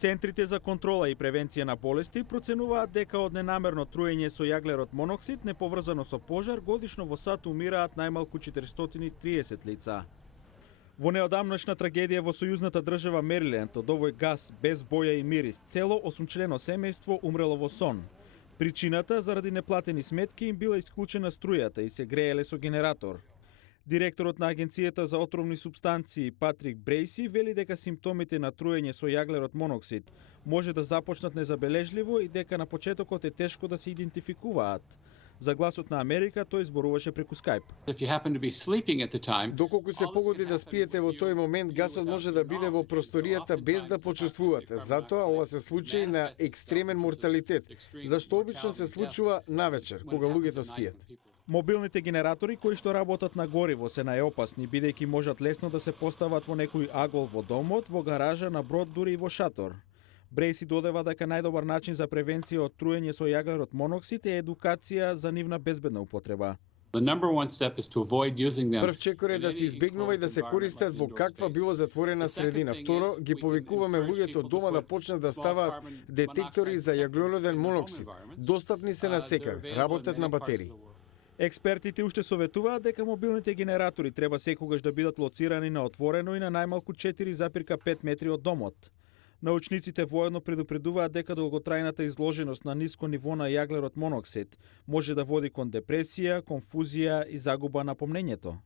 Центрите за контрола и превенција на болести проценуваат дека од ненамерно труење со јаглерод моноксид неповрзано со пожар годишно во САД умираат најмалку 430 лица. Во неодамнашна трагедија во сојузната држава Мериленд од овој гас без боја и мирис цело 8-члено семејство умрело во сон. Причината заради неплатени сметки им била исклучена струјата и се грееле со генератор. Директорот на Агенцијата за отровни супстанции Патрик Брейси вели дека симптомите на труење со јаглерод моноксид може да започнат незабележливо и дека на почетокот е тешко да се идентификуваат. За Гласот на Америка тој зборуваше преку Skype. Доколку се погоди да спиете во тој момент, гасот може да биде во просторијата без да почувствувате. Затоа ова се случаи на екстремен морталитет, зашто обично се случува навечер, кога луѓето спиат. Мобилните генератори кои што работат на гориво се најопасни, бидејќи можат лесно да се постават во некој агол во домот, во гаража, на брод, дури и во шатор. Брейси додава дека најдобар начин за превенција од труење со јаглерод моноксид е едукација за нивна безбедна употреба. Прв чекор е да се избегнува и да се користат во каква било затворена средина. Второ, ги повикуваме луѓето дома да почнат да ставаат детектори за јаглероден моноксид. Достапни се на секаде, работат на батерии. Експертите уште советуваат дека мобилните генератори треба секогаш да бидат лоцирани на отворено и на најмалку 4,5 метри од домот. Научниците воедно предупредуваат дека долготрајната изложеност на ниско ниво на јаглерод моноксид може да води кон депресија, конфузија и загуба на помнењето.